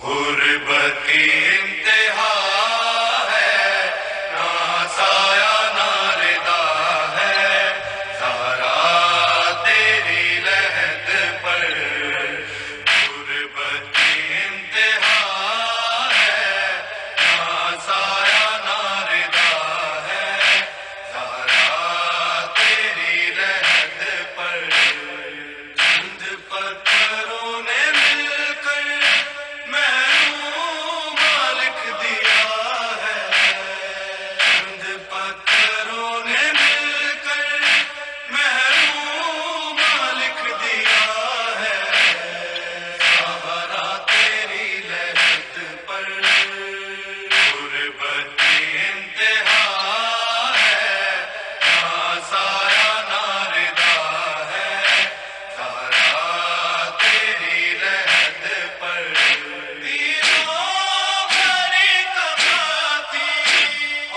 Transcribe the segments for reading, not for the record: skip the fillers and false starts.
غربتی انتہا ہے، نہ سایہ نہ ردا ہے، زہرا تیری لحد پر۔ غربتی انتہا ہے، نہ سایہ نہ ردا ہے، زہرا تیری لحد پر۔ چند پتھروں نے مل کر محروم لکھ دیا ہے، چند پتھروں نے مل کر محروم لکھ دیا ہے، زہرا تیری لحد پر۔ غربتی انتہا ہے، نہ سایہ نہ ردا ہے، زہرا تیری لحد پر۔ تیروں بھری کفا تھی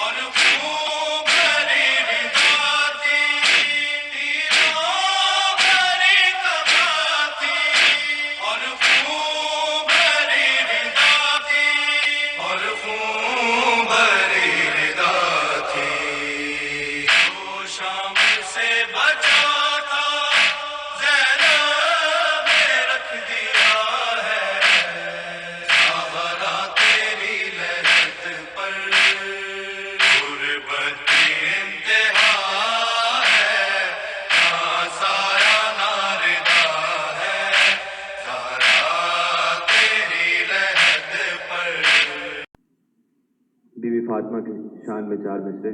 اور خون بھری ردا تھی، تیروں بھری کفا تھی اور خون بھری ردا تھی، اور خون بھری ردا تھی۔ جو شام سے بچا تھا زینب نے رکھ دیا ہے، زہرا تیری لحد پر۔ غربتی انتہا ہے، نہ سایہ نہ ردا ہے، زہرا تیری لحد پر۔ بی بی فاطمہ کی شان میں 4 مصرے۔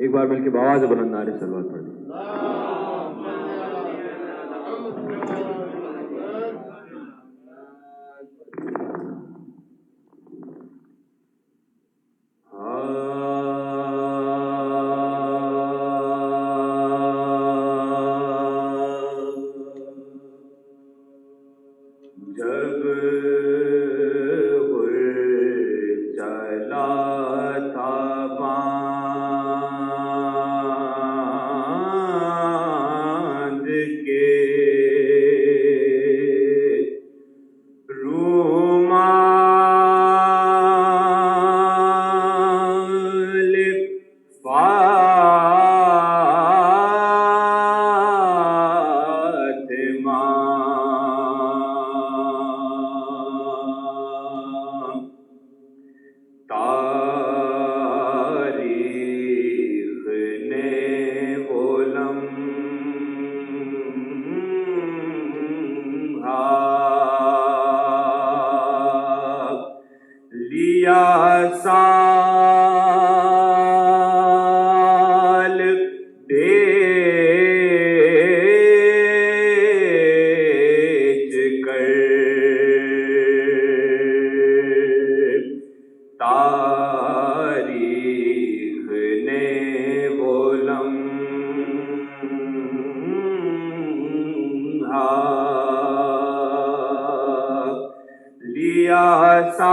ایک بار مل کے بآواز بلند نعرے صلوات پڑھ لیں۔ جب چلا تھا باندھ کے رومال فاطمہ، تاریخ نے وہ لمحہ لیا، سال بیچ کر، تاریخ نے وہ لمحہ لیا، سال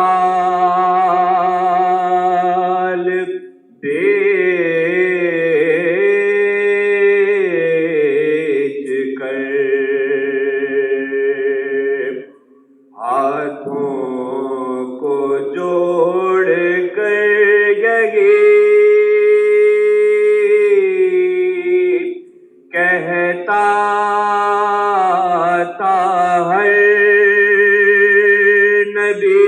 بیچ کر، ہاتھوں کو جوڑ کر یہی کہتا تھا ہر نبی،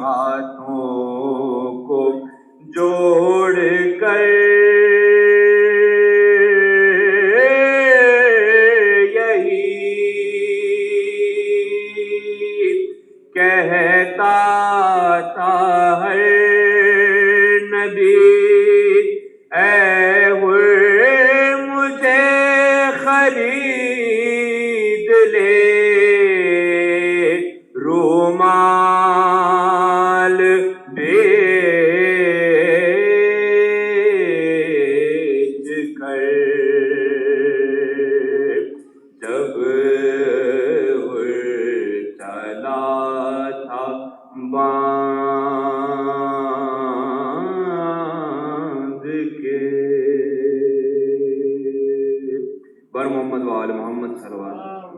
ہاتھوں کو جوڑ کر یہی کہتا تھا ہر نبی، اے ہوئے مجھے خرید لے، رومال بیچ کر۔ جب چلا تھا باندھ کے، بر محمد و آل محمد صلوات۔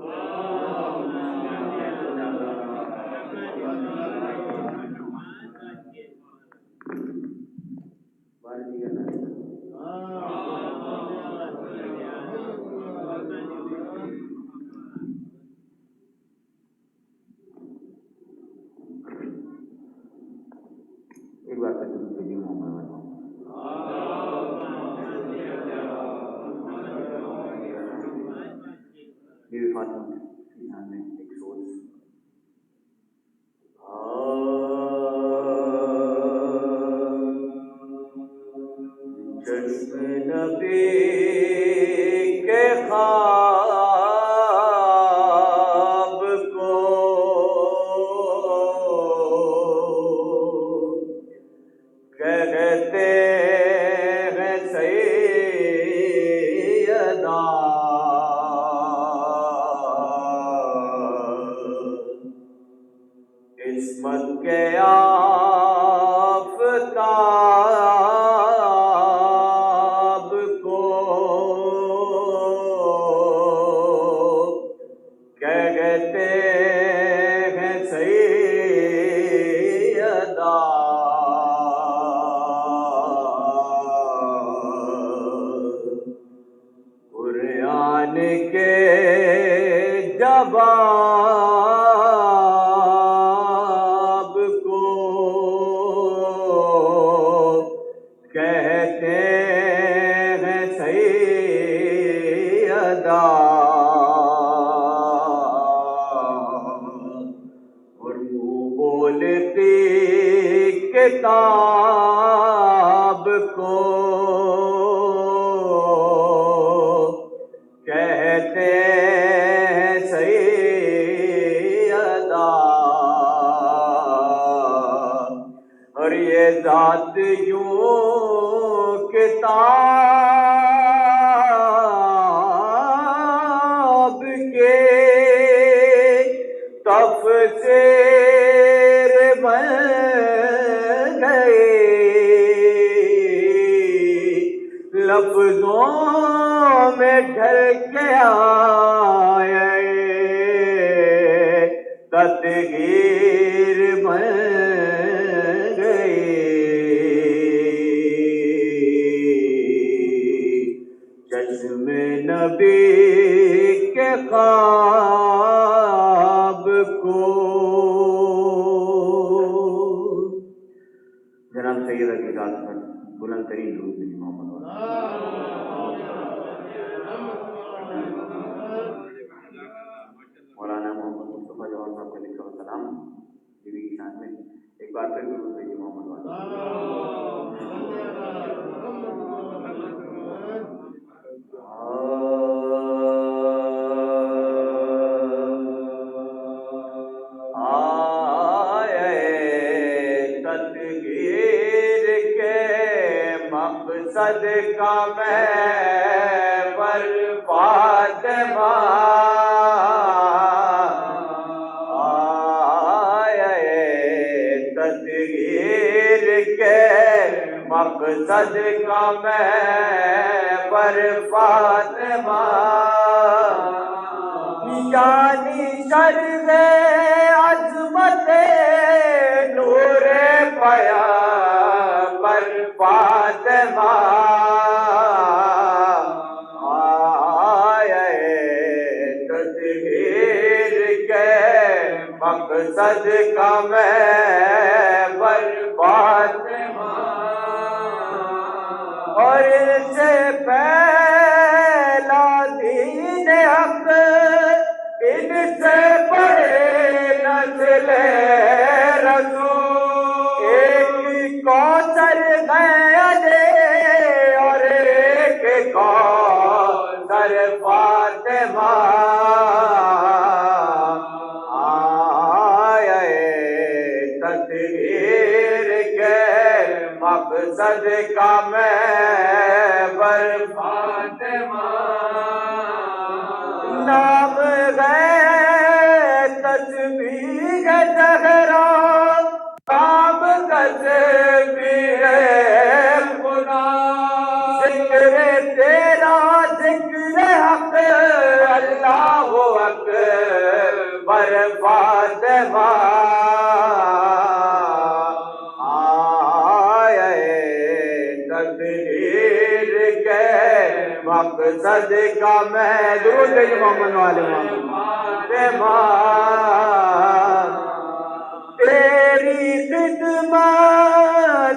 ایک بار پھر درود بھیجیے محمد والے بی بی فاطمہ کی شان میں ایک سوچ چشم نبی کے خواب کو کہتے ہیں سیدہ عصمت کے آفتاب کو کہتے ہیں سیدہ قرآن کے جواب کو کہتے ہیں سیدہ اور وہ بولتی کتاب کو کہتے ہیں سیدہ اور یہ ذات یوں کتاب کے تفسیر بن گئی لفظوں میں ڈھل کے آئے تطہیر بن گئی چشم نبی کے خواب کو جناب سیدہ کی ذات پر بلند ترین درود بھیجیے محمد والے مولانا محمد مصطفیٰ جواد صاحب کا لکھا ہوا سلام بیوی کی شان میں ایک بار پھر درود بھیجیے محمد والے تطہیر کے مقصد کا میں فاطمہ تطہیر کے مقصد کا میں فاطمہ یعنی شرح عظمت نور پیغمبر فاطمہ تطہیر کے مقصد کا میں فاطمہ اور ان سے پہلا دین حق ان سے بڑے نسل رسول ایک کوثر دے اور ایک کوثر فاطمہ تطہیر کے مقصد کا میں فاطمہ نام ہے تسبیح زہرا کام تسبیح خدا ذکر تیرا ذکر حق اللہ اکبر فاطمہ تطہیر کے مقصد کا میں درود بھیجیے محمد والے فاطمہ تیری خدمت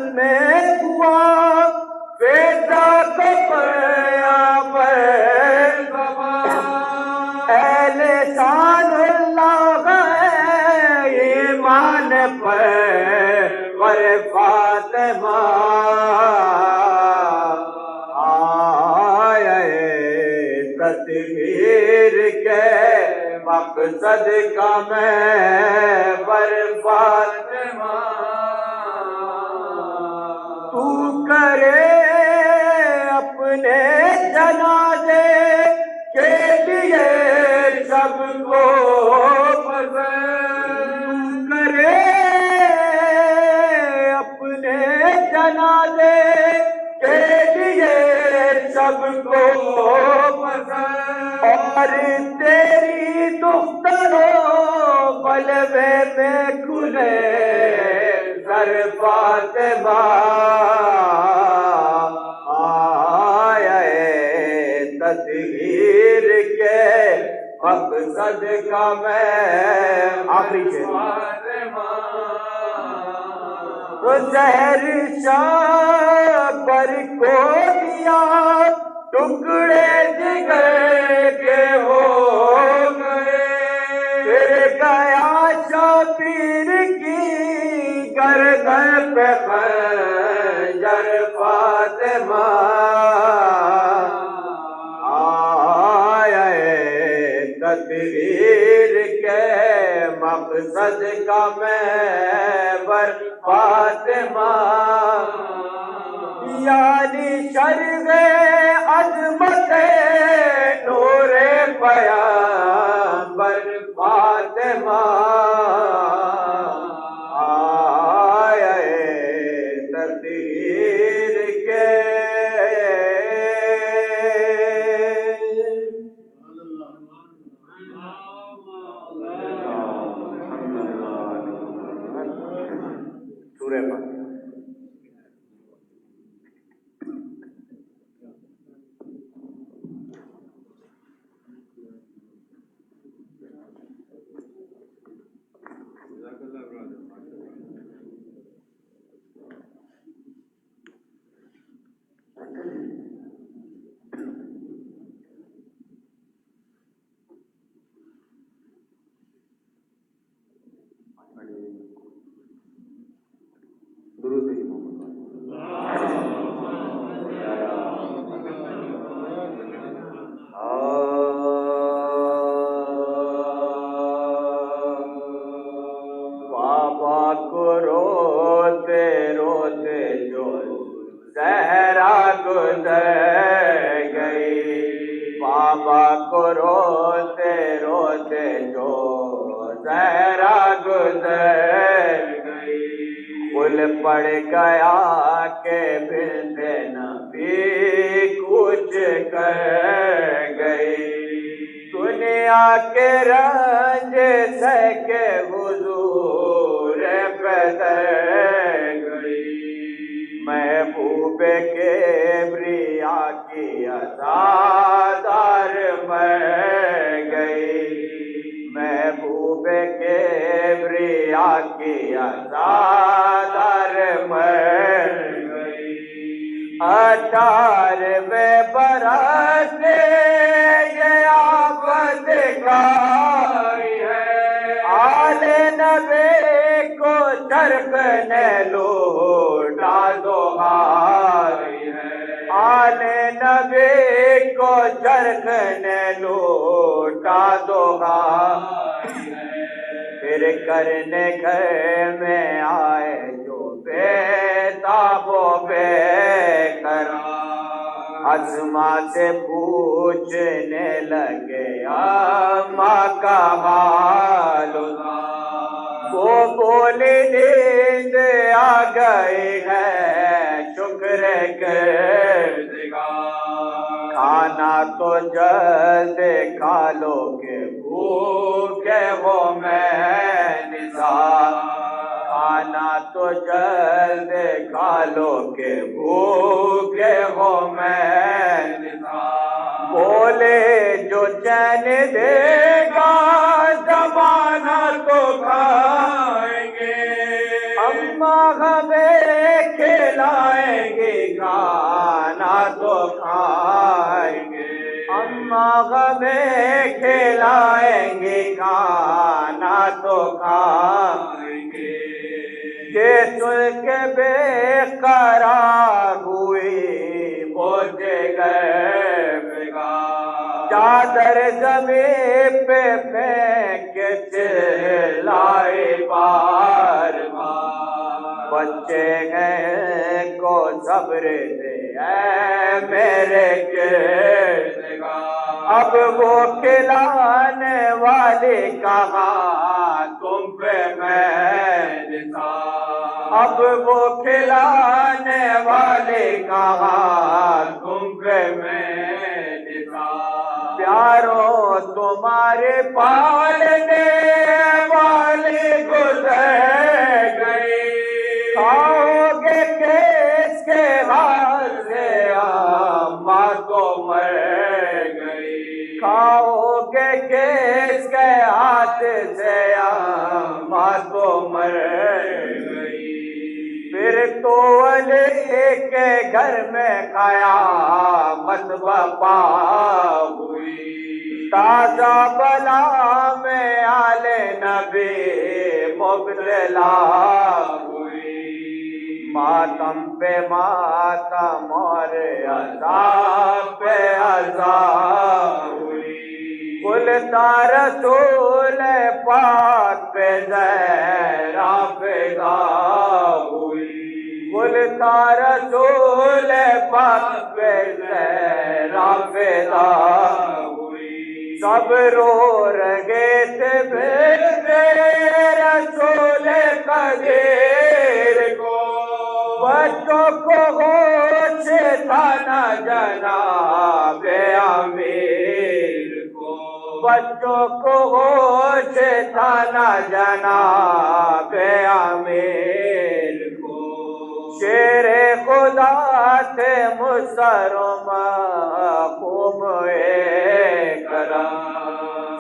فاطمہ آئے تطہیر کے مقصد کا میں بر فاطمہ تو کرے اپنے جنازے کے لیے سب کو پسند کرے اپنے جنازے کے لیے سب کو پسند اور تیری دختروں بلوے میں کھلے سر فاطمہ تطہیر کے مقصد کا میں آخری زہر شاہ پر کو دیا ٹکڑے جگر کے ہو گئے پھر گیا شبیر کی گردن پہ خنجر فاطمہ تطہیر کے مقصد کا میں بر فاطمہ یعنی شرف عظمت نور پیغمبر فاطمہ آئے تطہیر کے بابا کو روتے روتے جو زہرا گزر گئی بابا کو روتے روتے جو زہرا گزر گئی پھول پڑ گیا کہ بنت نبی کچھ کر گئی دنیا کے رنج سہ کے حضور بدر گئی محبوب کبریا کی عزادار مر گئی محبوب کبریا کی عزادار مر گئی 18ویں برس یہ آفت گائی ہے آل نبی کو چرخ نے لوٹا دہائی ہے آل نبی کو چرخ نے لوٹا دہائی ہے پھر کرنے گھر میں آئے جو بے تاب و بے قرار اسما سے پوچھنے لگے اماں کا حال وہ بولی نیند آ گئی ہے شکر کردگار کھانا تو جلد کھا لو کہ بھوکے ہو میں نثار کھانا تو جلد کھا لو کہ بھوکے ہو میں نثار بولے جو چین دے گا زمانہ تو کھائیں گے اماں ہمیں کھلائیں گے کھانا تو کھائیں گے اماں ہمیں کھلائیں گے کھانا تو کھائیں گے کہ سن کے بے قرار ہوئی پہنچے گئے بگار چادر زمین پہ پھینک کے چلائے بار بار بچے گئے کو صبر دے اے میرے کردگار اب وہ کھلانے والے کہاں تم پہ میں نثار اب وہ کھلانے والے کہاں تم پہ میں نثار پیاروں تمہارے پالنے والے گزر گئے کھاؤ گے کس کے ہاتھ سے ماں تو مر گئی کھاؤ گے کس کے ہاتھ سے ماں تو مر گئی پھر تو علی کے گھر میں قیامت برپا ہوئی تازہ بلا میں آل نبی مبتلا ہوئی ماتم پہ ماتم اور عذاب پہ عذاب ہوئی کھلتا رسول پاک پہ زہرا فدا ہوئی کھلتا رسول پاک پہ زہرا فدا ہوئی سب رو رہے تھے رسول قدیر کو بچوں کو ہوش تھا نہ جناب امیر کو بچوں کو ہوش تھا نہ جناب امیر کو شیر خدا تھے مسرم قوم کرم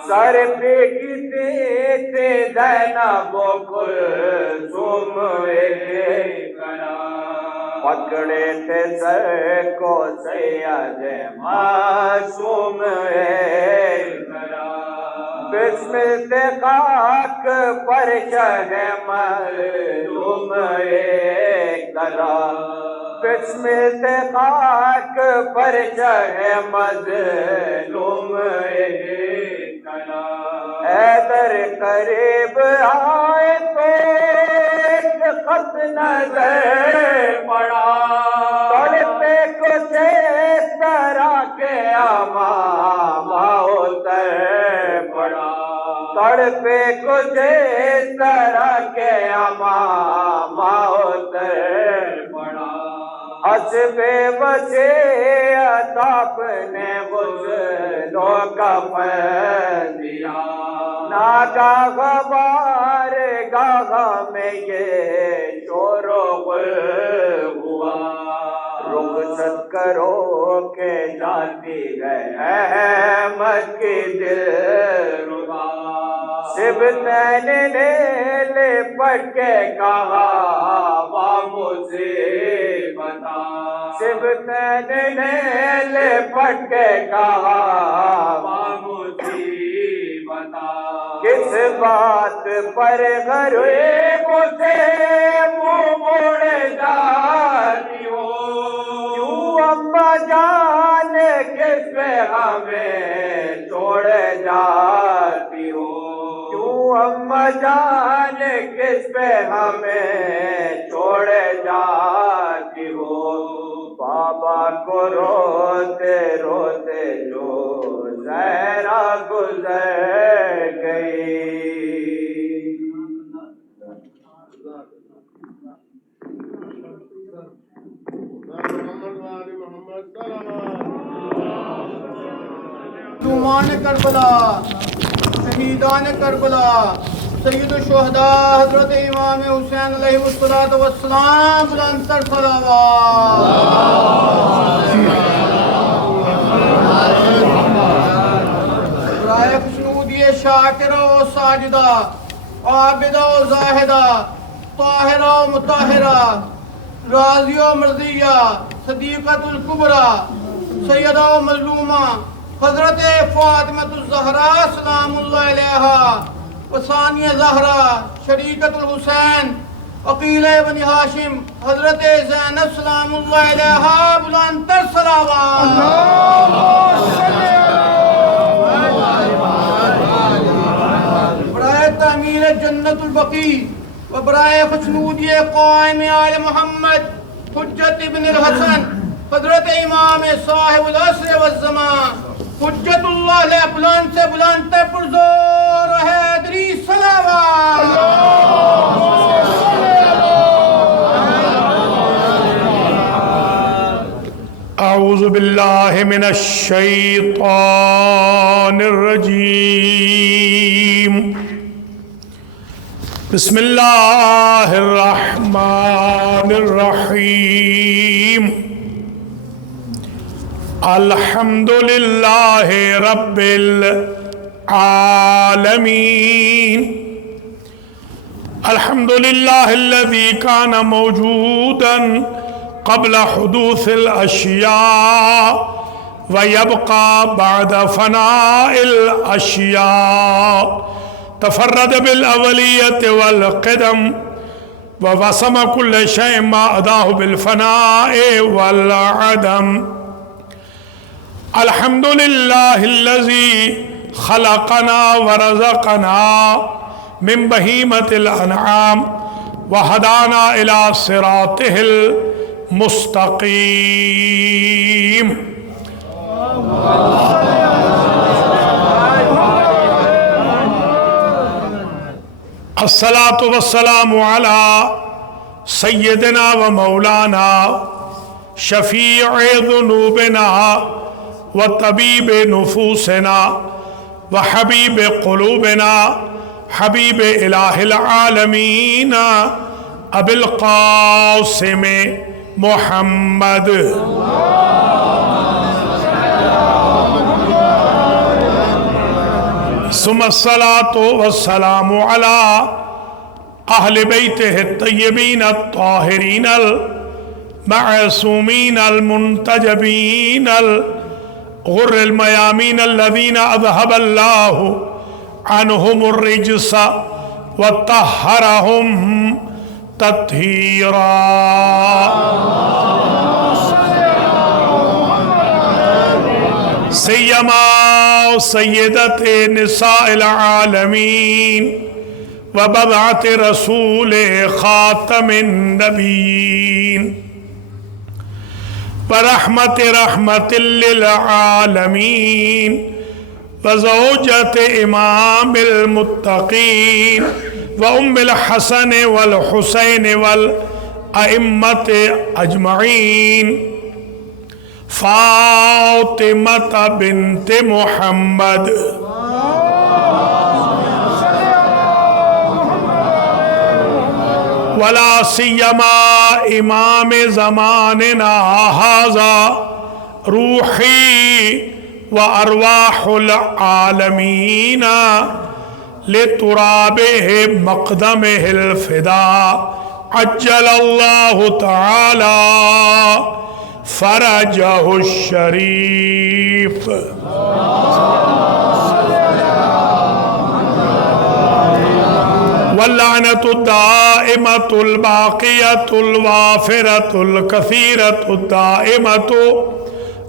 سر پہ کتے تھے زینب و کلثوم کرم پکڑے تھے سر کو سید معصوم کرم بسمل سے خاک پر شہ مظلوم کرم بسمل سے خاک پر شہ مظلوم حیدر قریب آئے تو ایک خط نظر پڑا تڑپے کچھ اس طرح کے امام اتر پڑا تڑپے کچھ اس طرح کے امام اتر پڑا حسب وسیعت اپنے غسل و کفن دیا ناگاہ بار گاہ میں یہ شور و غل ہوا رخصت کرو کہ جاتی ہے احمد کی دل ربا سبتین نے لپٹ کے کہا مصیبت سبتین نے لپٹ کے کہا مصیبت کس بات پر گھر مجھے منہ موڑ جاتی ہو کیوں اماں جان کس پہ ہمیں چھوڑ جاتی ہو کیوں اماں جان کس پہ ہمیں چھوڑ جاتی ہو بابا کو روتے روتے جو زہرا گزر گئی معصومان کربلا شہیدان کربلا سید الشہداء حضرت امام حسین علیہ السلام بلندتر صلوات برائے خوشنودی شاکرہ و ساجدہ عابدہ و زاہدہ طاہرہ و مطہرہ راضیہ و مرضیہ صدیقۃ الکبریٰ سیدہ و مظلومہ حضرت فاطمہ الزہرا سلام اللہ علیہا و ثانیہ زہرا شریکۃ الحسین عقیل بنی ہاشم حضرت زینب سلام اللہ علیہا بلند تر صلوات برائے تعمیر جنت البقیع و برائے خوشنودی قائم آل محمد حجت ابن الحسن حضرت امام صاحب العصر والزمان حجت اللہ علیہ بلند سے بلند تر پرزور حیدری صلوات اعوذ باللہ من الشیطان الرجیم بسم اللہ الرحمن الرحیم الحمد للہ رب العالمین الحمد للہ الذی کان موجودا قبل حدوث الاشیاء ويبقى بعد فناء الاشیاء تفرد بالاولیت والقدم ووسم كل شيء ما اداه بالفناء والعدم الحمد لله الذي خلقنا ورزقنا من بهيمة الأنعام وهدانا إلى صراطه المستقيم الصلاة والسلام على سيدنا ومولانا شفيع ذنوبنا وطبيب نفوسنا وحبيب قلوبنا حبيب إله العالمين أبي القاسم محمد ثم الصلاة والسلام على أهل بيته الطيبين الطاهرين المعصومين المنتجبين الغر الميامين الذين أذهب الله عنهم الرجس وطهرهم تطهيرا سيما سيدة نساء العالمين وبضعة رسول خاتم النبيين رحمة للعالمين وزوجة إمام المتقين وأم الحسن والحسين والأئمة أجمعين فاطمة بنت محمد ولا سيما إمام زماننا هذا روحي وأرواح العالمين لترابه مقدمه الفداء عجل الله تعالى فرجه الشريف واللعنة الدائمة الباقية الوافرة الكثيرة الدائمة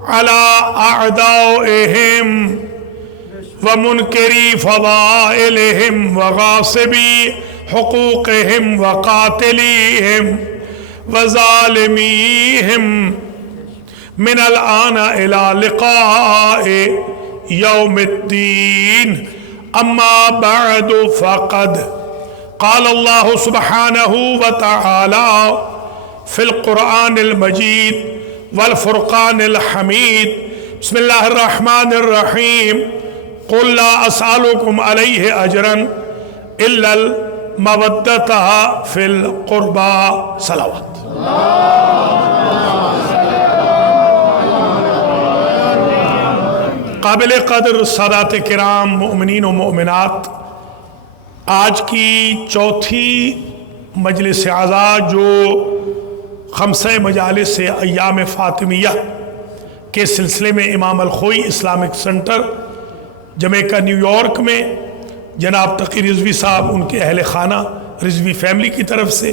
على أعدائهم ومنكري فضائلهم وغاصبي حقوقهم وقاتليهم وظالميهم من الآن إلى لقاء يوم الدين أما بعد فقد قال الله سبحانه وتعالى في القرآن المجيد والفرقان الحميد بسم الله الرحمن الرحيم قل لا أسألكم عليه أجرا إلا المودة في القربى صلوات قابل قدر سادات کرام مؤمنین و مؤمنات، آج کی چوتھی مجلس اعزاء جو خمسہ مجالس ایام فاطمیہ کے سلسلے میں Imam Al-Khoei Islamic centre Jamaica New York میں جناب تقی رضوی صاحب ان کے اہل خانہ رضوی فیملی کی طرف سے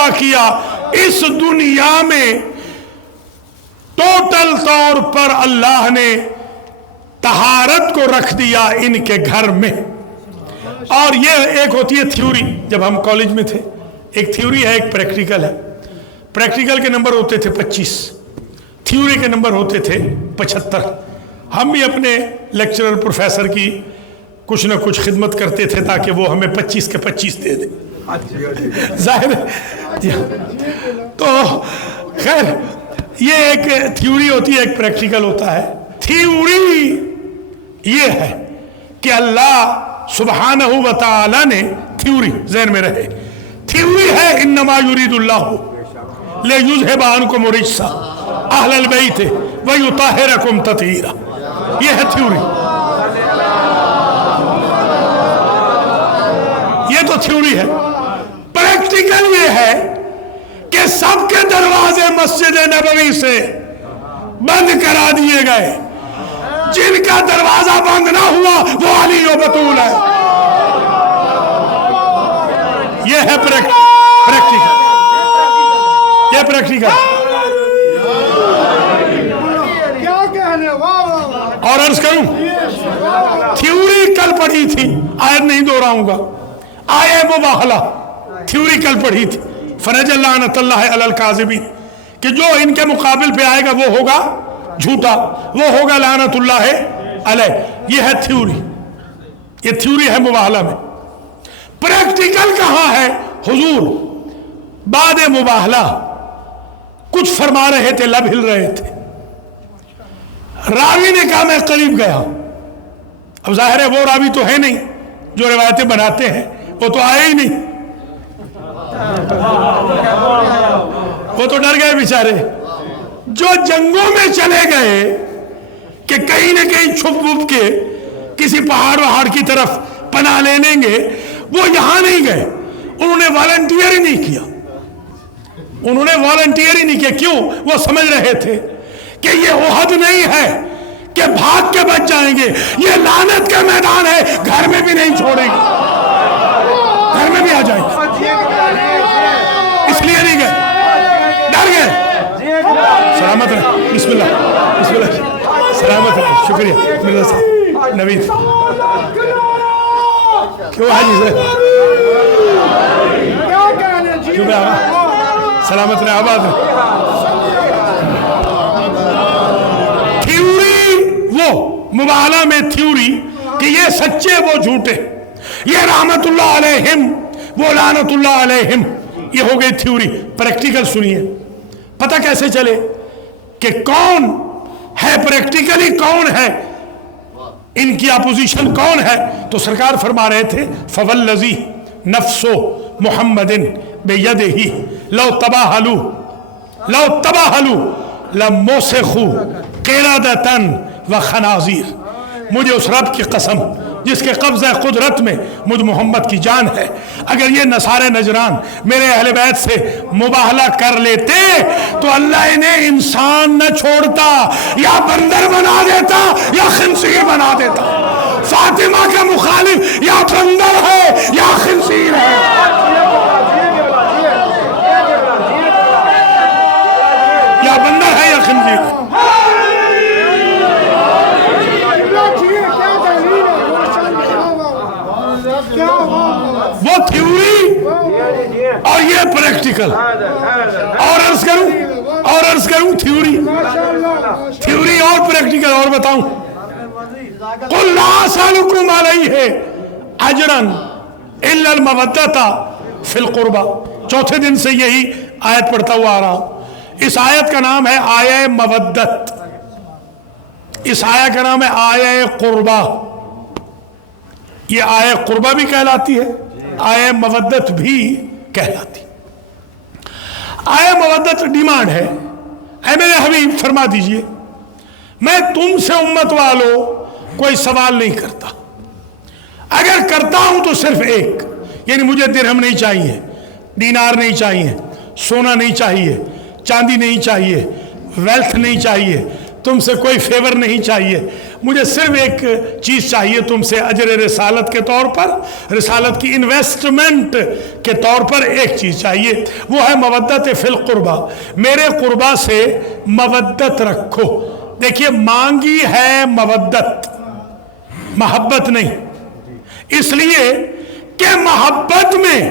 پیدا کیا اس دنیا میں ٹوٹل طور پر اللہ نے طہارت کو رکھ دیا ان کے گھر میں. اور یہ ایک ہوتی ہے تھیوری. جب ہم کالج میں تھے ایک تھیوری ہے ایک پریکٹیکل ہے. پریکٹیکل کے نمبر ہوتے تھے 25, تھیوری کے نمبر ہوتے تھے 75. ہم بھی اپنے لیکچرر پروفیسر کی کچھ نہ کچھ خدمت کرتے تھے تاکہ وہ ہمیں 25 کے 25 دے دیں. ظاہر تو خیر یہ ایک تھیوری ہوتی ہے ایک پریکٹیکل ہوتا ہے. تھیوری یہ ہے کہ اللہ سبحانہ و تعالی نے تھیوری ذہن میں رہے تھیوری ہے انما یرید اللہ لیذھب عنکم الرجس اہل البیت ویطہرکم تطہیرا. یہ ہے تھیوری. یہ تو تھیوری ہے. پریکٹیکل یہ ہے کہ سب کے دروازے مسجد نبوی سے بند کرا دیے گئے. جن کا دروازہ بند نہ ہوا وہ علی و بطول ہے. یہ ہے پریکٹیکل. یہ پریکٹیکل. اور عرض کروں تھیوری کل پڑھی تھی, آیت نہیں دہراؤں گا. آیے مباہلہ تھیوری کل پڑھی تھی. فرج لعنت اللہ علی الکاذبین کہ جو ان کے مقابل پہ آئے گا وہ ہوگا جھوٹا, وہ ہوگا لعنت اللہ علیہ. یہ ہے تھیوری. یہ تھیوری ہے مباہلہ میں. پریکٹیکل کہاں ہے؟ حضور بعد مباہلہ کچھ فرما رہے تھے, لب ہل رہے تھے. راوی نے کہا میں قریب گیا. اب ظاہر ہے وہ راوی تو ہے نہیں جو روایتیں بناتے ہیں, وہ تو آئے ہی نہیں, وہ تو ڈر گئے بیچارے. جو جنگوں میں چلے گئے کہ کہیں نہ کہیں چھپ چھپ کے کسی پہاڑ وہاڑ کی طرف پناہ لے لیں گے, وہ یہاں نہیں گئے. انہوں نے والنٹیئر ہی نہیں کیا. انہوں نے والنٹیئر ہی نہیں کیا. کیوں؟ وہ سمجھ رہے تھے کہ یہ احد نہیں ہے کہ بھاگ کے بچ جائیں گے. یہ لعنت کا میدان ہے, گھر میں بھی نہیں چھوڑیں گے, گھر میں بھی آ جائیں گے. اس لیے نہیں گئے, ڈر گئے. سلامت رہے. بسم اللہ, بسم اللہ. سلامت رہے. شکریہ مرزا صاحب. نوید کیوں حاجی سے کیوں بے آباد. سلامت رہے, آباد رہے. تھیوری وہ مباہلہ میں تھیوری کہ یہ سچے وہ جھوٹے, یہ رحمت اللہ علیہم وہ لعنت اللہ علیہم. یہ ہو گئی تھیوری. پریکٹیکل سنیے, پتہ کیسے چلے کہ کون ہے پریکٹیکلی, کون ہے ان کی اپوزیشن کون ہے. تو سرکار فرما رہے تھے فوالذی نفس محمد بیدہ لو تباہلوا لمسخوا قردۃ وخنازیر. مجھے اس رب کی قسم جس کے قبضہ قدرت میں مجھ محمد کی جان ہے, اگر یہ نصارے نجران میرے اہل بیت سے مباہلہ کر لیتے تو اللہ انہیں انسان نہ چھوڑتا, یا بندر بنا دیتا یا خنزیر بنا دیتا. فاطمہ کا مخالف یا بندر ہے یا خنزیر ہے. یا بندر ہے یا خنزیر ہے. وہ تھیوری اور یہ پریکٹیکل. اور عرض کروں تھیوری اور پریکٹیکل اور بتاؤں. قل لا اسألکم علیہ اجرا الا المودۃ فی القربى. چوتھے دن سے یہی آیت پڑھتا ہوا آ رہا ہوں. اس آیت کا نام ہے آیہ مودت. اس آیت کا نام ہے آیہ قربہ. یہ آیہ قربہ بھی کہلاتی ہے, آیہ مودت بھی کہلاتی. آیہ مودت ڈیمانڈ ہے, اے میرے حبیب فرما دیجئے میں تم سے امت والو کوئی سوال نہیں کرتا. اگر کرتا ہوں تو صرف ایک, یعنی مجھے درہم نہیں چاہیے, دینار نہیں چاہیے, سونا نہیں چاہیے, چاندی نہیں چاہیے, ویلتھ نہیں چاہیے, تم سے کوئی فیور نہیں چاہیے. مجھے صرف ایک چیز چاہیے تم سے اجر رسالت کے طور پر، رسالت کی انویسٹمنٹ کے طور پر ایک چیز چاہیے، وہ ہے مودت فی القربہ، میرے قربہ سے مودت رکھو۔ دیکھیے مانگی ہے مودت، محبت نہیں، اس لیے کہ محبت میں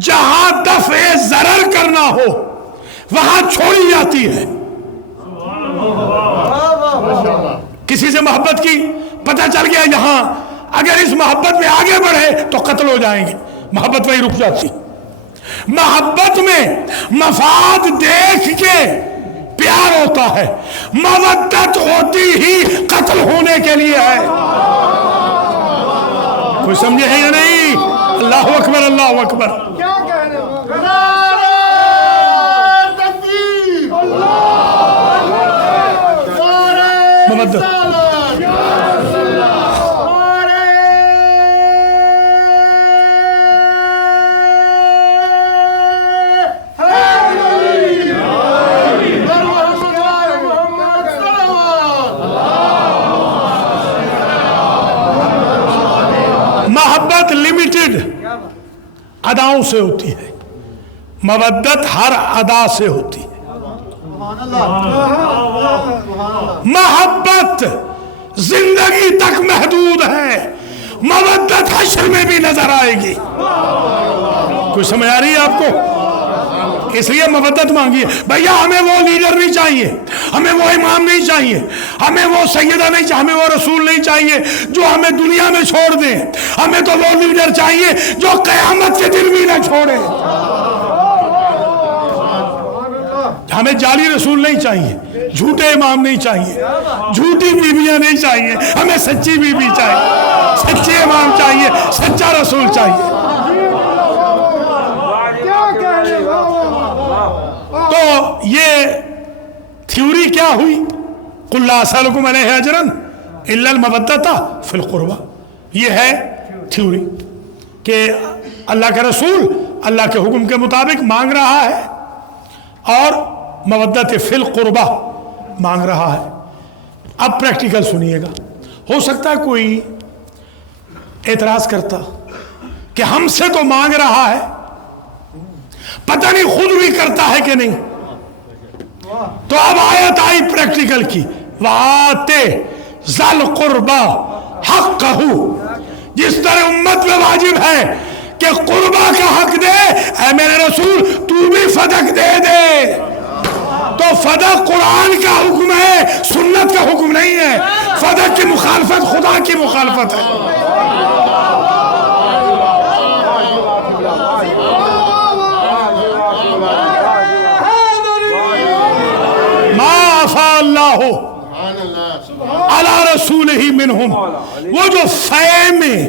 جہاں دفع ضرر کرنا ہو وہاں چھوڑی جاتی ہے۔ کسی سے محبت کی، پتہ چل گیا یہاں اگر اس محبت میں آگے بڑھے تو قتل ہو جائیں گے، محبت وہی رک جاتی۔ محبت میں مفاد دیکھ کے پیار ہوتا ہے، مودت ہوتی ہی قتل ہونے کے لیے ہے۔ کوئی سمجھے ہے یا نہیں؟ اللہ اکبر، اللہ اکبر۔ مودت محبت لمیٹڈ اداؤں سے ہوتی ہے، مودت ہر ادا سے ہوتی ہے۔ محبت زندگی تک محدود ہے، مودت حشر میں بھی نظر آئے گی۔ کوئی سمجھ آ رہی ہے آپ کو؟ اس لیے مودت مانگی ہے۔ بھیا ہمیں وہ لیڈر نہیں چاہیے، ہمیں وہ امام نہیں چاہیے، ہمیں وہ سیدہ نہیں چاہیے، ہمیں وہ رسول نہیں چاہیے جو ہمیں دنیا میں چھوڑ دیں، ہمیں تو وہ لیڈر چاہیے جو قیامت کے دن بھی نہ چھوڑے۔ ہمیں جعلی رسول نہیں چاہیے، جھوٹے امام نہیں چاہیے، جھوٹی بیویاں نہیں چاہیے، ہمیں سچی بیوی چاہیے، سچے امام چاہیے، سچا رسول چاہیے۔ تو یہ تھیوری کیا ہوئی؟ قُلْ لَا أَسْأَلُكُمْ عَلَيْهِ أَجْرًا إِلَّا الْمَوَدَّةَ فِي الْقُرْبَى۔ یہ ہے تھیوری کہ اللہ کا رسول اللہ کے حکم کے مطابق مانگ رہا ہے اور مودت فی القربہ مانگ رہا ہے۔ اب پریکٹیکل سنیے گا، ہو سکتا ہے کوئی اعتراض کرتا کہ ہم سے تو مانگ رہا ہے، پتہ نہیں خود بھی کرتا ہے کہ نہیں۔ تو اب آیت آئی پریکٹیکل کی، وَآتِ ذَا الْقُرْبَى حَقَّهُ، جس طرح امت میں واجب ہے کہ قربہ کا حق دے، اے میرے رسول تو بھی فدق دے دے۔ تو فدق قرآن کا حکم ہے، سنت کا حکم نہیں ہے۔ فدق کی مخالفت خدا کی مخالفت ہے۔ ما عفا اللہ علی رسولہ منہم، وہ جو فے میں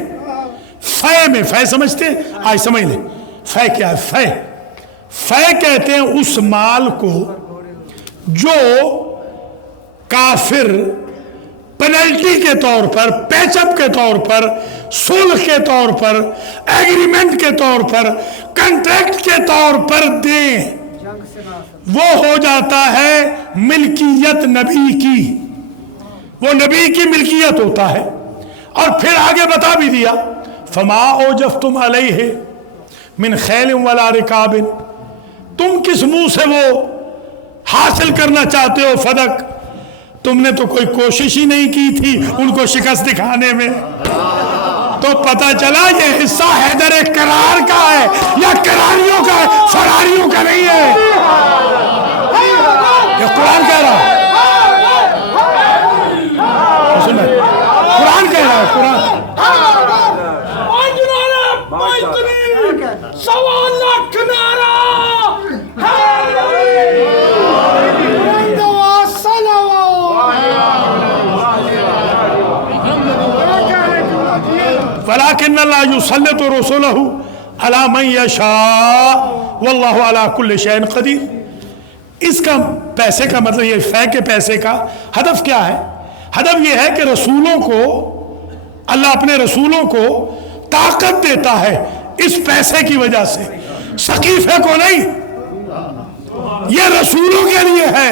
فے سمجھتے ہیں؟ آج سمجھ لیں فے کیا ہے۔ فے کہتے ہیں اس مال کو جو کافر پینلٹی کے طور پر، پیچ اپ کے طور پر، صلح کے طور پر، ایگریمنٹ کے طور پر، کنٹریکٹ کے طور پر دیں، وہ ہو جاتا ہے ملکیت نبی کی، وہ نبی کی ملکیت ہوتا ہے۔ اور پھر آگے بتا بھی دیا فما اوجفتم علیہ من خیل ولا رکاب، تم کس منہ سے وہ حاصل کرنا چاہتے ہو فدق؟ تم نے تو کوئی کوشش ہی نہیں کی تھی ان کو شکست دکھانے میں۔ تو پتہ چلا یہ حصہ حیدر کرار کا ہے یا کراریوں کا ہے، فراریوں کا نہیں ہے۔ یہ قرآن کہہ رہا ہے، قرآن کہہ رہا ہے، قرآن۔ وَلَكِنَّ اللَّهَ يُسَلِّطُ رُسُلَهُ عَلَى مَن يَشَاءُ وَاللَّهُ عَلَى كُلِّ شَيْءٍ قَدِيرٌ۔ اس کا پیسے کا مطلب، یہ فے کے پیسے کا ہدف کیا ہے؟ ہدف یہ ہے کہ رسولوں کو، اللہ اپنے رسولوں کو طاقت دیتا ہے اس پیسے کی وجہ سے، سقیفے کو نہیں، یہ رسولوں کے لیے ہے۔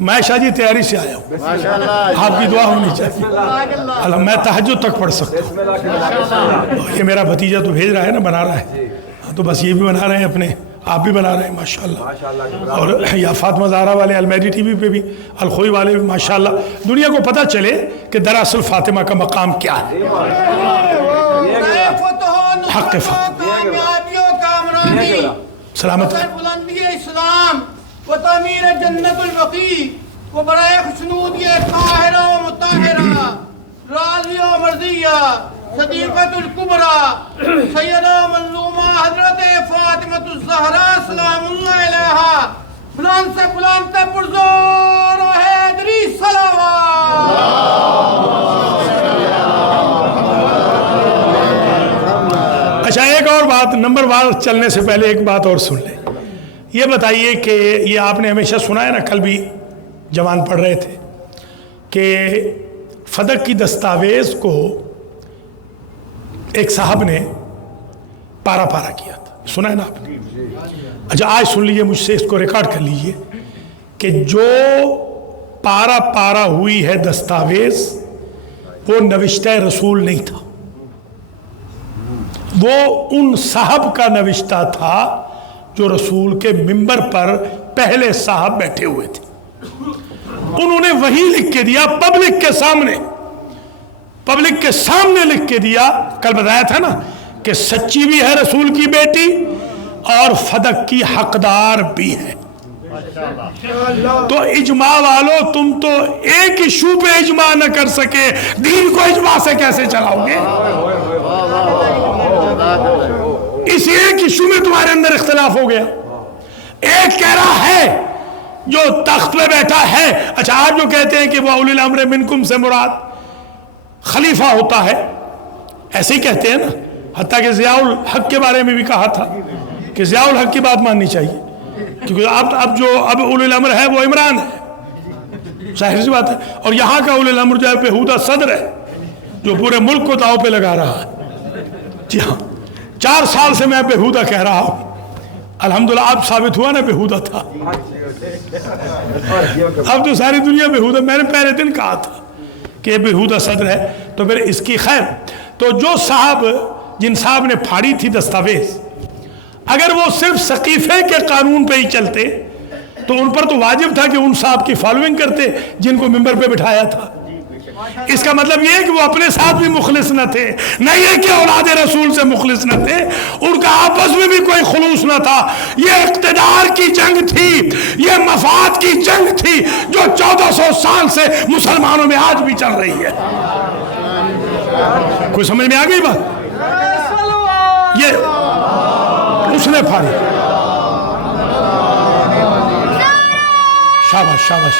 میں شاہ جی تیاری سے آیا ہوں، آپ کی دعا ہونی چاہیے، میں تہجد تک پڑھ سکتا ہوں۔ یہ میرا بھتیجا تو بھیج رہا ہے نا، بنا رہا ہے، تو بس یہ بھی بنا رہے ہیں اپنے، آپ بھی بنا رہے ہیں ماشاءاللہ، اور یا فاطمہ زہرا والے المیڈی ٹی وی پہ بھی، الخوئی والے بھی ماشاءاللہ، دنیا کو پتہ چلے کہ دراصل فاطمہ کا مقام کیا ہے۔ حق کامیابیوں کامرانی، سلامت بلندی اسلام و تعمیر جنت البقیع و برائے خشنودی طاہرہ و مطہرہ، راضیہ و مرضیہ، صدیقۃ الکبریٰ، سیدہ مظلومہ حضرت فاطمۃ الزہرا سلام اللہ علیہا، فلان سے فلان تک پرزور و حیدری صلوات۔ اچھا ایک اور بات، نمبر وار چلنے سے پہلے ایک بات اور سن لیں، یہ بتائیے کہ یہ آپ نے ہمیشہ سنا ہے نا، کل بھی جوان پڑھ رہے تھے کہ فدق کی دستاویز کو ایک صاحب نے پارا پارا کیا تھا، سنا ہے نا آپ نے؟ اچھا آج سن لیجئے مجھ سے، اس کو ریکارڈ کر لیجئے کہ جو پارا پارا ہوئی ہے دستاویز وہ نوشتہ رسول نہیں تھا، وہ ان صاحب کا نوشتہ تھا جو رسول کے منبر پر پہلے صاحب بیٹھے ہوئے تھے، انہوں نے وہی لکھ کے دیا پبلک کے سامنے، پبلک کے سامنے لکھ کے دیا۔ کل بتایا تھا نا کہ سچی بھی ہے رسول کی بیٹی اور فدق کی حقدار بھی ہے۔ تو اجماع والو، تم تو ایک ایشو پہ اجماع نہ کر سکے، دین کو اجماع سے کیسے چلاؤ گے؟ اس ایک ایشو میں تمہارے اندر اختلاف ہو گیا۔ ایک کہہ رہا ہے جو تخت پہ بیٹھا ہے، اچھا آپ جو کہتے ہیں کہ وہ اولی الامر منکم سے مراد خلیفہ ہوتا ہے، ایسے ہی کہتے ہیں نا، حتیٰ کہ ضیاء الحق کے بارے میں بھی کہا تھا کہ ضیاء الحق کی بات ماننی چاہیے، کیونکہ اب اولی الامر ہے وہ عمران ہے، ظاہر سی بات ہے، اور یہاں کا اولی الامر جو ہے بےہودہ صدر ہے جو پورے ملک کو داؤ پہ لگا رہا ہے۔ جی ہاں، 4 سال سے میں بےہودہ کہہ رہا ہوں، الحمدللہ اب ثابت ہوا نا بےہودہ تھا، اب تو ساری دنیا بےہودہ، میں نے پہلے دن کہا تھا کہ یہ بےہودہ صدر ہے، تو پھر اس کی خیر۔ تو جو صاحب، جن صاحب نے پھاڑی تھی دستاویز، اگر وہ صرف سقیفے کے قانون پہ ہی چلتے تو ان پر تو واجب تھا کہ ان صاحب کی فالوئنگ کرتے جن کو ممبر پہ بٹھایا تھا۔ اس کا مطلب یہ ہے کہ وہ اپنے ساتھ بھی مخلص نہ تھے، نہ یہ کہ اولاد رسول سے مخلص نہ تھے، ان کا آپس میں بھی کوئی خلوص نہ تھا۔ یہ اقتدار کی جنگ تھی، یہ مفاد کی جنگ تھی جو 1400 سال سے مسلمانوں میں آج بھی چل رہی ہے۔ کوئی سمجھ میں آ گئی بات؟ یہ اس نے پھاڑی۔ شاباش شاباش،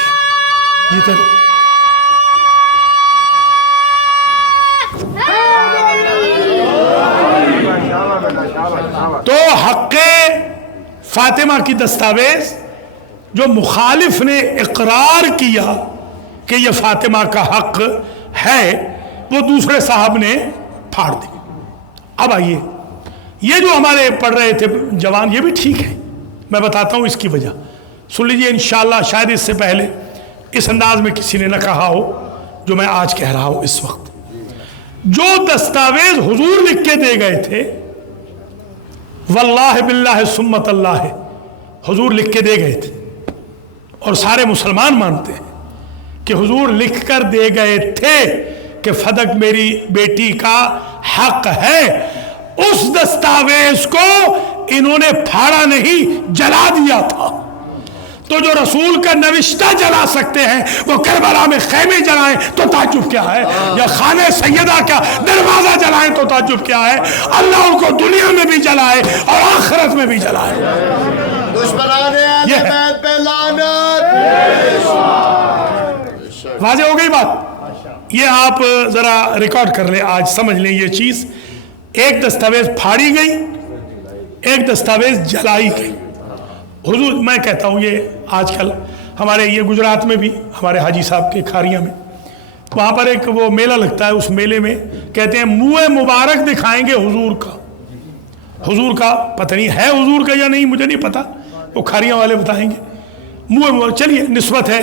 جیتے رہو۔ تو حق فاطمہ کی دستاویز جو مخالف نے اقرار کیا کہ یہ فاطمہ کا حق ہے، وہ دوسرے صاحب نے پھاڑ دی۔ اب آئیے، یہ جو ہمارے پڑھ رہے تھے جوان، یہ بھی ٹھیک ہے، میں بتاتا ہوں اس کی وجہ، سن لیجئے انشاءاللہ۔ شاید اس سے پہلے اس انداز میں کسی نے نہ کہا ہو جو میں آج کہہ رہا ہوں اس وقت۔ جو دستاویز حضور لکھ کے دے گئے تھے، واللہ باللہ سمت اللہ، حضور لکھ کے دے گئے تھے، اور سارے مسلمان مانتے ہیں کہ حضور لکھ کر دے گئے تھے کہ فدق میری بیٹی کا حق ہے۔ اس دستاویز کو انہوں نے پھاڑا نہیں، جلا دیا تھا۔ تو جو رسول کا نوشتہ جلا سکتے ہیں وہ کربلا میں خیمے جلائیں تو تعجب کیا ہے، یا خانہ سیدہ کا دروازہ جلائیں تو تعجب کیا ہے؟ اللہ ان کو دنیا میں بھی جلائے اور آخرت میں بھی جلائے۔ واضح ہو گئی بات؟ یہ آپ ذرا ریکارڈ کر لیں، آج سمجھ لیں یہ چیز۔ ایک دستاویز پھاڑی گئی، ایک دستاویز جلائی گئی۔ حضور، میں کہتا ہوں یہ آج کل ہمارے یہ گجرات میں بھی، ہمارے حاجی صاحب کے کھاریاں میں، وہاں پر ایک وہ میلہ لگتا ہے، اس میلے میں کہتے ہیں منہ مبارک دکھائیں گے حضور کا۔ حضور کا پتہ نہیں ہے حضور کا یا نہیں، مجھے نہیں پتا، وہ کھاریاں والے بتائیں گے۔ منہ مبارک، چلیے نسبت ہے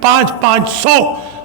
500।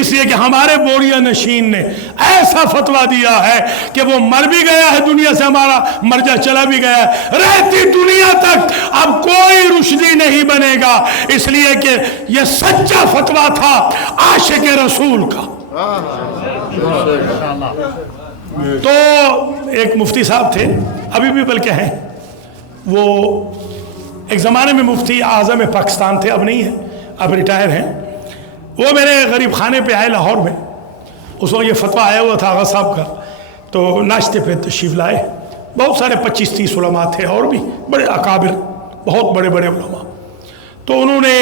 اس لیے کہ ہمارے بوریا نشین نے ایسا فتویٰ دیا ہے کہ وہ مر بھی گیا ہے دنیا سے، ہمارا مرجع چلا بھی گیا ہے، رہتی دنیا تک اب کوئی رشدی نہیں بنے گا، اس لیے کہ یہ سچا فتویٰ تھا عاشق رسول کا۔ تو ایک مفتی صاحب تھے، ابھی بھی بلکہ ہیں، وہ ایک زمانے میں مفتی اعظم پاکستان تھے، اب نہیں ہیں، اب ریٹائر ہیں۔ وہ میرے غریب خانے پہ آئے لاہور میں، اس وقت یہ فتویٰ آیا ہوا تھا آغا صاحب کا، تو ناشتے پہ تشریف لائے، بہت سارے 25-30 علماء تھے اور بھی بڑے اکابر، بہت بڑے بڑے علماء۔ تو انہوں نے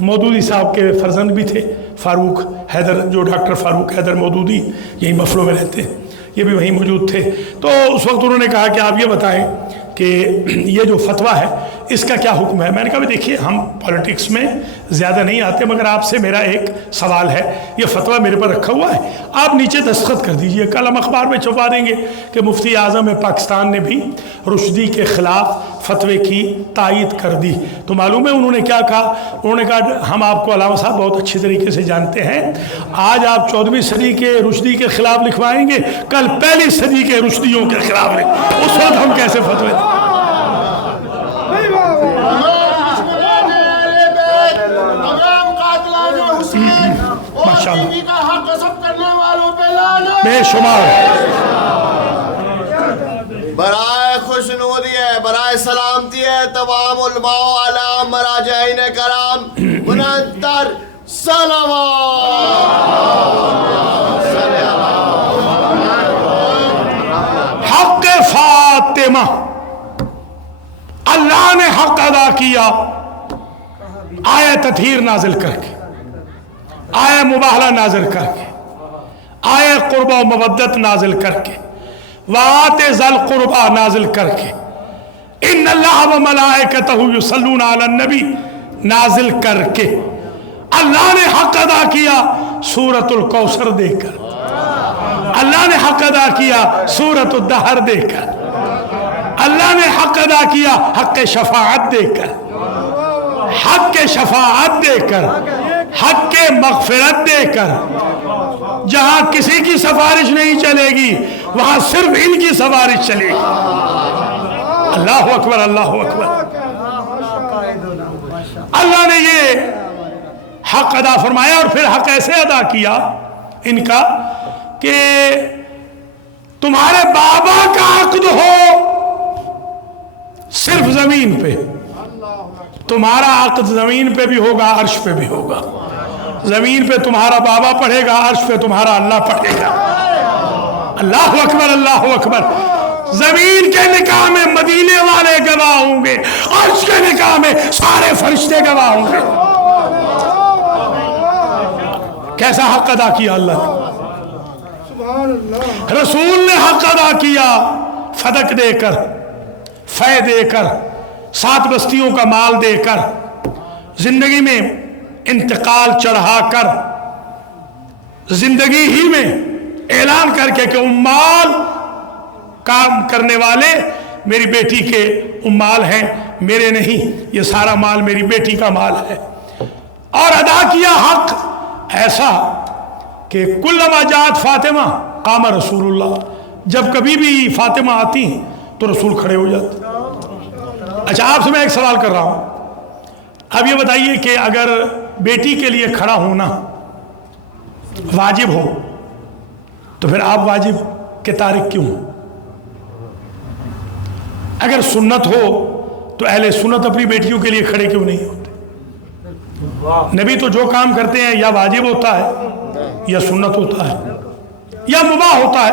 مودودی صاحب کے فرزند بھی تھے، فاروق حیدر، جو ڈاکٹر فاروق حیدر مودودی یہی مفلو میں رہتے ہیں، یہ بھی وہیں موجود تھے۔ تو اس وقت انہوں نے کہا کہ آپ یہ بتائیں کہ یہ جو فتویٰ ہے اس کا کیا حکم ہے؟ میں نے کہا بھی دیکھیے ہم پولیٹکس میں زیادہ نہیں آتے، مگر آپ سے میرا ایک سوال ہے، یہ فتویٰ میرے پر رکھا ہوا ہے، آپ نیچے دستخط کر دیجئے، کل ہم اخبار میں چھپا دیں گے کہ مفتی اعظم پاکستان نے بھی رشدی کے خلاف فتوے کی تائید کر دی۔ تو معلوم ہے انہوں نے کیا کہا؟ انہوں نے کہا ہم آپ کو علامہ صاحب بہت اچھی طریقے سے جانتے ہیں، آج آپ 14ویں صدی کے رشدی کے خلاف لکھوائیں گے، کل پہلی صدی کے رشدیوں کے خلاف اس وقت ہم کیسے فتوے دیں؟ بے شمار برائے خوشنودی ہے، برائے سلامتی ہے تمام علماء و اعلام مراجعین کرام، منتر سلوات۔ حق فاطمہ، اللہ نے حق ادا کیا آیہ تطہیر نازل کر کے، آیہ مباہلہ نازل کر کے، آیہ قربہ و مودت نازل کر کے، وآت ذل قربہ نازل کر کے، ان اللہ و ملائکتہ یصلون علی النبی نازل کر کے، اللہ نے حق ادا کیا سورۃ الکوثر دے کر، اللہ نے حق ادا کیا سورۃ الدہر دے کر، اللہ نے حق ادا کیا حق شفاعت دے کر، حق شفاعت دے کر، حق مغفرت دے کر۔ جہاں کسی کی سفارش نہیں چلے گی وہاں صرف ان کی سفارش چلے گی۔ اللہ اکبر، اللہ اکبر۔ اللہ نے یہ حق ادا فرمایا، اور پھر حق ایسے ادا کیا ان کا کہ تمہارے بابا کا عقد ہو صرف زمین پہ، تمہارا عقد زمین پہ بھی ہوگا، عرش پہ بھی ہوگا۔ زمین پہ تمہارا بابا پڑھے گا، عرش پہ تمہارا اللہ پڑھے گا۔ اللہ اکبر، اللہ اکبر۔ زمین کے نکاح میں مدینے والے گواہ ہوں گے، عرش کے نکاح میں سارے فرشتے گواہ ہوں گے۔ کیسا حق ادا کیا اللہ نے؟ رسول نے حق ادا کیا فدق دے کر، فے دے کر، 7 بستیوں کا مال دے کر، زندگی میں انتقال چڑھا کر، زندگی ہی میں اعلان کر کے کہ امال کام کرنے والے میری بیٹی کے امال ہیں، میرے نہیں، یہ سارا مال میری بیٹی کا مال ہے۔ اور ادا کیا حق ایسا کہ کلما جات فاطمہ قام رسول اللہ، جب کبھی بھی فاطمہ آتی ہیں تو رسول کھڑے ہو جاتے۔ اچھا آپ سے میں ایک سوال کر رہا ہوں، اب یہ بتائیے کہ اگر بیٹی کے لیے کھڑا ہونا واجب ہو تو پھر آپ واجب کے تارک کیوں؟ اگر سنت ہو تو اہل سنت اپنی بیٹیوں کے لیے کھڑے کیوں نہیں ہوتے؟ نبی تو جو کام کرتے ہیں یا واجب ہوتا ہے یا سنت ہوتا ہے یا مباح ہوتا ہے،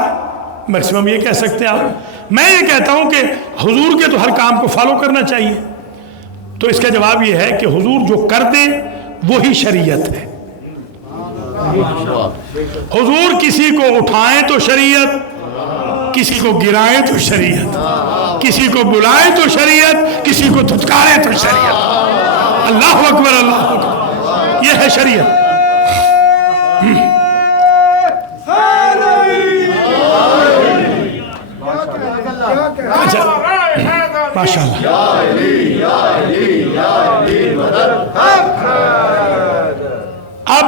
میکسیمم یہ کہہ سکتے ہیں آپ۔ میں یہ کہتا ہوں کہ حضور کے تو ہر کام کو فالو کرنا چاہیے، تو اس کا جواب یہ ہے کہ حضور جو کر دے وہی شریعت ہے۔ حضور کسی کو اٹھائیں تو شریعت، کسی کو گرائیں تو شریعت، کسی کو بلائیں تو شریعت، کسی کو دھتکاریں تو شریعت۔ اللہ اکبر، اللہ اکبر، یہ ہے شریعت۔ اچھا ماشاء اللہ۔ اب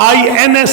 INS,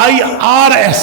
IRS,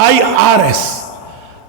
IRS।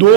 2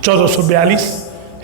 1442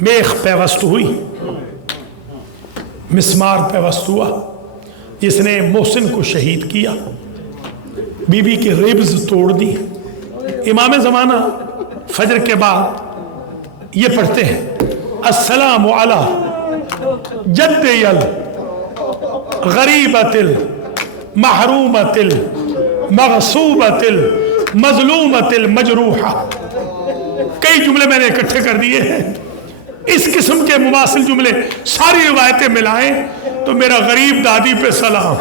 میخ پیوست ہوئی، مسمار پیوست ہوا، جس نے محسن کو شہید کیا، بی بی کی ریبز توڑ دی۔ امام زمانہ فجر کے بعد یہ پڑھتے ہیں السلام علی جد یل غریبت المحرومت المغصوبت المظلومت المجروحہ۔ کئی جملے میں نے اکٹھے کر دیے ہیں، اس قسم کے مماثل جملے ساری روایتیں ملائیں تو میرا غریب دادی پہ سلام،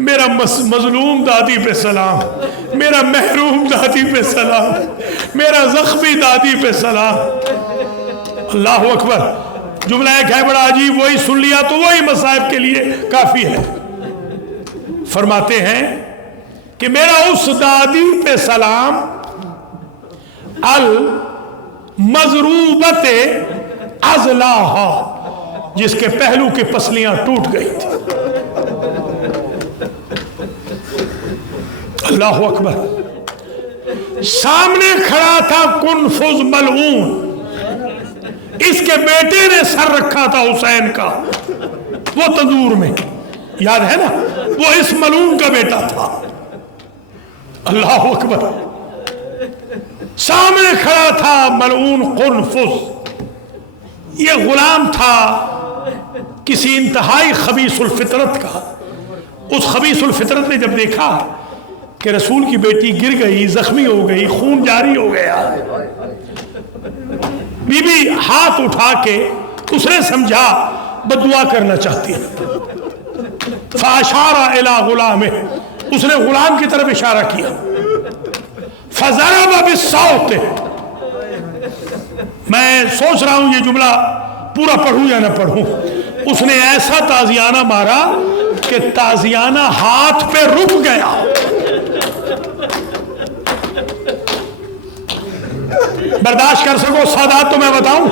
میرا مظلوم دادی پہ سلام، میرا محروم دادی پہ سلام، میرا زخمی دادی پہ سلام۔ اللہ اکبر۔ جملہ ایک ہے بڑا عجیب، وہی سن لیا تو وہی مصائب کے لیے کافی ہے۔ فرماتے ہیں کہ میرا اس دادی پہ سلام المضروبت ازلاہا، جس کے پہلو کی پسلیاں ٹوٹ گئی تھی۔ اللہ اکبر۔ سامنے کھڑا تھا کنفذ ملعون، اس کے بیٹے نے سر رکھا تھا حسین کا، وہ تندور میں، یاد ہے نا، وہ اس ملعون کا بیٹا تھا۔ اللہ اکبر۔ سامنے کھڑا تھا ملعون قنفذ، یہ غلام تھا کسی انتہائی خبیث الفطرت کا۔ اس خبیث الفطرت نے جب دیکھا کہ رسول کی بیٹی گر گئی، زخمی ہو گئی، خون جاری ہو گیا، بی بی ہاتھ اٹھا کے اس نے سمجھا بددعا کرنا چاہتی ہے، فاشارہ الی غلامہ، اس نے غلام کی طرف اشارہ کیا، فضرب بالصوت۔ میں سوچ رہا ہوں یہ جملہ پورا پڑھوں یا نہ پڑھوں۔ اس نے ایسا تازیانہ مارا کہ تازیانہ ہاتھ پہ رک گیا۔ برداشت کر سکو سادات تو میں بتاؤں،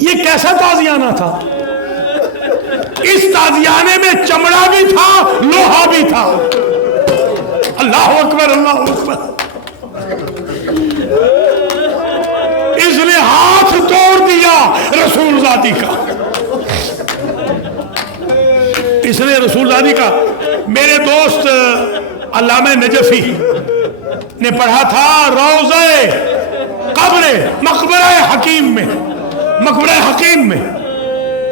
یہ کیسا تازیانہ تھا؟ اس تازیانے میں چمڑا بھی تھا، لوہا بھی تھا۔ اللہ اکبر، اللہ اکبر۔ اس نے ہاتھ توڑ دیا رسول ذاتی کا، اس نے رسول ذاتی کا۔ میرے دوست علامہ نجفی نے پڑھا تھا روضہ قبر مقبرہ حکیم میں، مقبرہ حکیم میں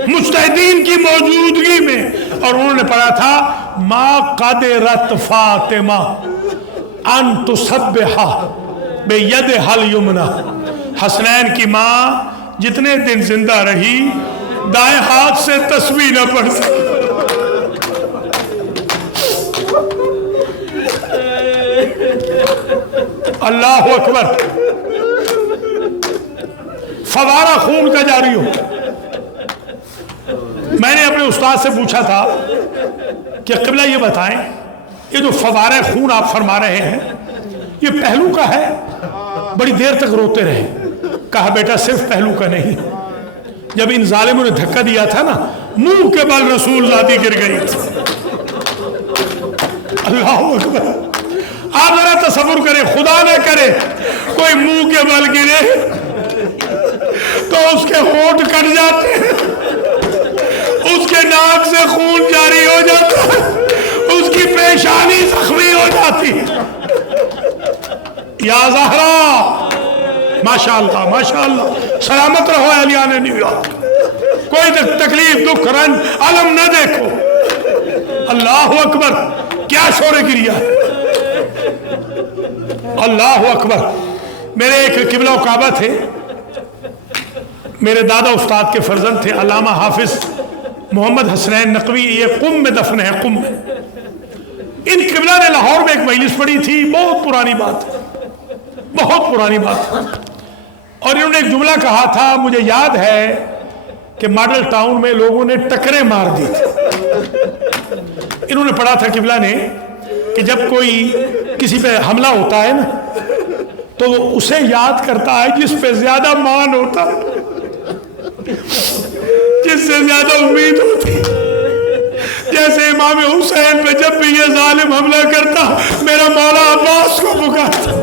مجتہدین کی موجودگی میں، اور انہوں نے پڑھا تھا ما قدرت فاطمہ ان تسبح بیدہا الیمنی، حسنین کی ماں جتنے دن زندہ رہی دائیں ہاتھ سے تسبیح نہ پڑھ سکی۔ اللہ اکبر۔ فوارہ خون کا جاری ہو۔ میں نے اپنے استاد سے پوچھا تھا کہ قبلہ یہ بتائیں، یہ جو فوارہ خون آپ فرما رہے ہیں یہ پہلو کا ہے؟ بڑی دیر تک روتے رہے۔ کہا بیٹا صرف پہلو کا نہیں، جب ان ظالموں نے دھکا دیا تھا نا، منہ کے بل رسول ذاتی گر گئی تھی۔ اللہ اکبر۔ آپ ذرا تصور کریں، خدا نہ کرے کوئی منہ کے بل گرے تو اس کے ہونٹ کٹ جاتے، اس کے ناک سے خون جاری ہو جاتا، اس کی پیشانی زخمی ہو جاتی۔ یا زہرا، ماشاءاللہ ماشاءاللہ، سلامت رہو اہلیان نیو یارک، کوئی تکلیف دکھ رنج علم نہ دیکھو۔ اللہ اکبر، کیا شور گریا ہے۔ اللہ اکبر۔ میرے ایک قبلہ و کعبہ تھے، میرے دادا استاد کے فرزند تھے علامہ حافظ محمد حسنین نقوی، یہ قم میں دفن ہے، قم میں۔ ان قبلہ نے لاہور میں ایک مجلس پڑھی تھی، بہت پرانی بات، بہت پرانی بات، اور انہوں نے ایک جملہ کہا تھا، مجھے یاد ہے کہ ماڈل ٹاؤن میں لوگوں نے ٹکریں مار دی تھی۔ انہوں نے پڑھا تھا قبلہ نے کہ جب کوئی کسی پہ حملہ ہوتا ہے نا تو وہ اسے یاد کرتا ہے جس پہ زیادہ مان ہوتا، جس سے زیادہ امید ہوتی۔ جیسے امام حسین پہ جب بھی یہ ظالم حملہ کرتا، میرا مولا عباس کو پکارتا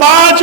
5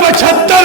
75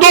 2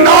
9